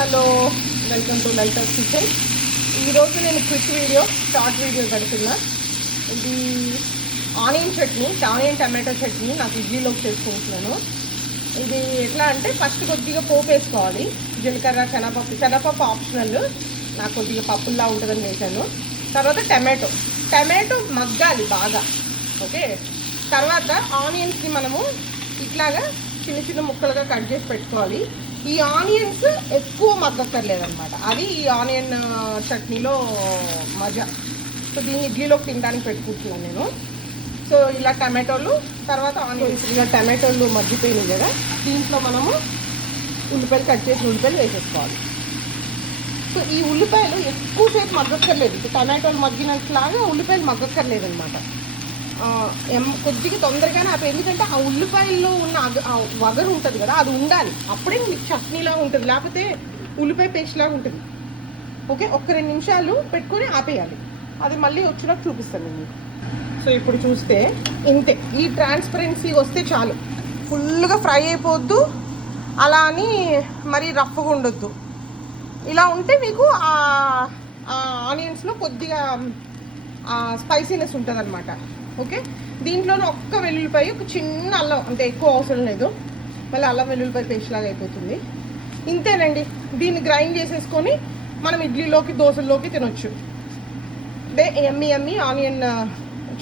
Hello, welcome to Lalitha's kitchen. ఈరోజు నేను quick video, short video పెడుతున్నా. ఇది onion chutney, onion tomato chutney నాకు ఇడ్లీలోకి చేసుకుంటున్నాను. ఇది ఎట్లా అంటే ఫస్ట్ కొద్దిగా పోపు వేసుకోవాలి. జీలకర్ర, శనగపప్పు ఆప్షనల్, నాకు కొద్దిగా పప్పుల్లా ఉంటుందని వేసాను. తర్వాత టమాటో మగ్గాలి బాగా. ఓకే, తర్వాత ఆనియన్స్ని మనము ఇట్లాగా చిన్న చిన్న ముక్కలుగా కట్ చేసి పెట్టుకోవాలి. ఈ ఆనియన్స్ ఎక్కువ మగ్గక్కర్లేదన్నమాట, అది ఈ ఆనియన్ చట్నీలో మజా. సో దీన్ని ఇడ్లీలోకి తినడానికి పెట్టుకుంటున్నాను నేను. సో ఇలా టమాటోలు, తర్వాత ఆనియన్స్, ఇలా టమాటోలు మగ్గిపోయినాయి కదా, దీంట్లో మనము ఉల్లిపాయలు కట్ చేసి ఉల్లిపాయలు వేసేసుకోవాలి. సో ఈ ఉల్లిపాయలు ఎక్కువసేపు మగ్గక్కర్లేదు, టమాటోలు మగ్గినట్లాగా ఉల్లిపాయలు మగ్గక్కర్లేదు అనమాట. కొద్దిగా తొందరగానే ఆపేది, ఎందుకంటే ఆ ఉల్లిపాయల్లో ఉన్న వగరు ఉంటుంది కదా, అది ఉండాలి. అప్పుడే మీకు చట్నీలాగా ఉంటుంది, లేకపోతే ఉల్లిపాయ పేస్ట్ లాగా ఉంటుంది. ఓకే, ఒక్క 2 నిమిషాలు పెట్టుకొని ఆపేయాలి. అది మళ్ళీ వచ్చినాక చూపిస్తాను మీకు. సో ఇప్పుడు చూస్తే ఇంతే, ఈ ట్రాన్స్పరెన్సీ వస్తే చాలు. ఫుల్గా ఫ్రై అయిపోద్దు, అలా అని మరీ రఫ్గా ఉండొద్దు. ఇలా ఉంటే మీకు ఆ ఆనియన్స్లో కొద్దిగా స్పైసీనెస్ ఉంటుంది అనమాట. ఓకే, దీంట్లోనే ఒక్క వెల్లుల్లిపాయ, ఒక చిన్న అల్లం, అంటే ఎక్కువ అవసరం లేదు, మళ్ళీ అల్లం వెల్లుల్లిపాయ పేస్ట్ లాగా అయిపోతుంది. ఇంతేనండి, దీన్ని గ్రైండ్ చేసేసుకొని మనం ఇడ్లీలోకి, దోశల్లోకి తినొచ్చు. అదే ఎమ్మి ఆనియన్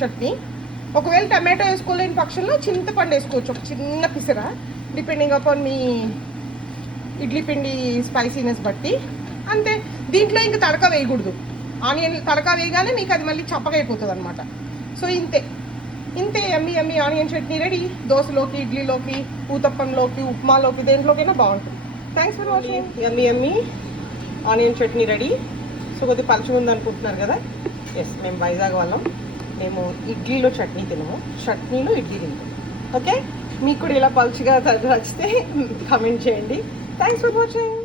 చట్నీ. ఒకవేళ టమాటో వేసుకోలేని పక్షంలో చింతపండు వేసుకోవచ్చు, ఒక చిన్న పిసర, డిపెండింగ్ అపాన్ మీ ఇడ్లీ పిండి స్పైసీనెస్ బట్టి. అంతే, దీంట్లో ఇంకా తడక వేయకూడదు. ఆనియన్ తడక వేయగానే మీకు అది మళ్ళీ చప్పగా అయిపోతుంది అనమాట. సో ఇంతే ఎమ్మి ఆనియన్ చట్నీ రెడీ. దోశలోకి, ఇడ్లీలోకి, ఊతప్పంలోకి, ఉప్మాలోకి, దేంట్లోకైనా బాగుంటుంది. Thanks for watching. Yummy onion chutney ready. So కొద్దిగా పలుచగా ఉందనుకుంటున్నారు కదా, ఎస్, మేము వైజాగ్ వాళ్ళం, మేము ఇడ్లీలో చట్నీ తినము, చట్నీలో ఇడ్లీ తింటాము. ఓకే, మీకు కూడా ఇలా పలుచగా నచ్చితే కామెంట్ చేయండి. Thanks for watching.